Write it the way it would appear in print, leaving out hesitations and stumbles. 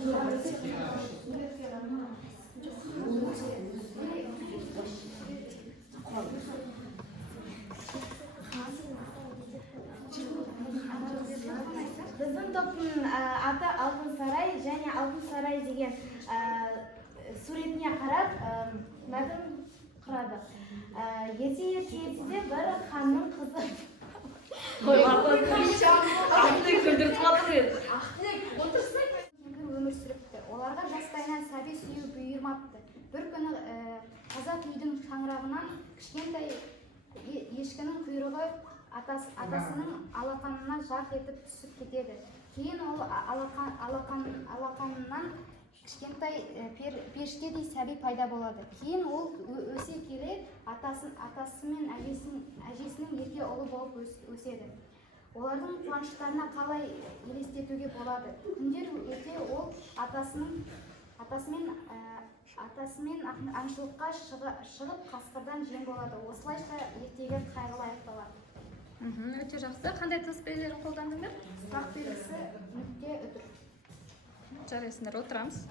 Біздің топтың аты Алтын Сарай және Алтын Сарай деген суретіне қарап мәтін құрадық. Ертеде бір ханның қызы. Өмір сүріпті. Оларға жастайынан сәби сүю бұйырмапты. Бір күні қазақ үйдің шаңырағынан кішкентай ешкінің құйрығы атасының алақанына жарқ етіп түсіп кетеді. Кейін ол алақанынан кішкентай періштедей сәби пайда болады. Кейін ол өсе келе атасы мен әжесінің ерке ұлы болып өседі. Олардың қуаныштарына қалай елестетуге болады? Күндер өте ол атасымен аңшылыққа шығып қасқырдан жем болады. Осылайша ертегі қайғылы аяқталады. Өте жақсы. Қандай тыс белгілерін қолдандыңдар? Сақ белгісі нүкте үтір. Жарайсыңдар, отырамыз.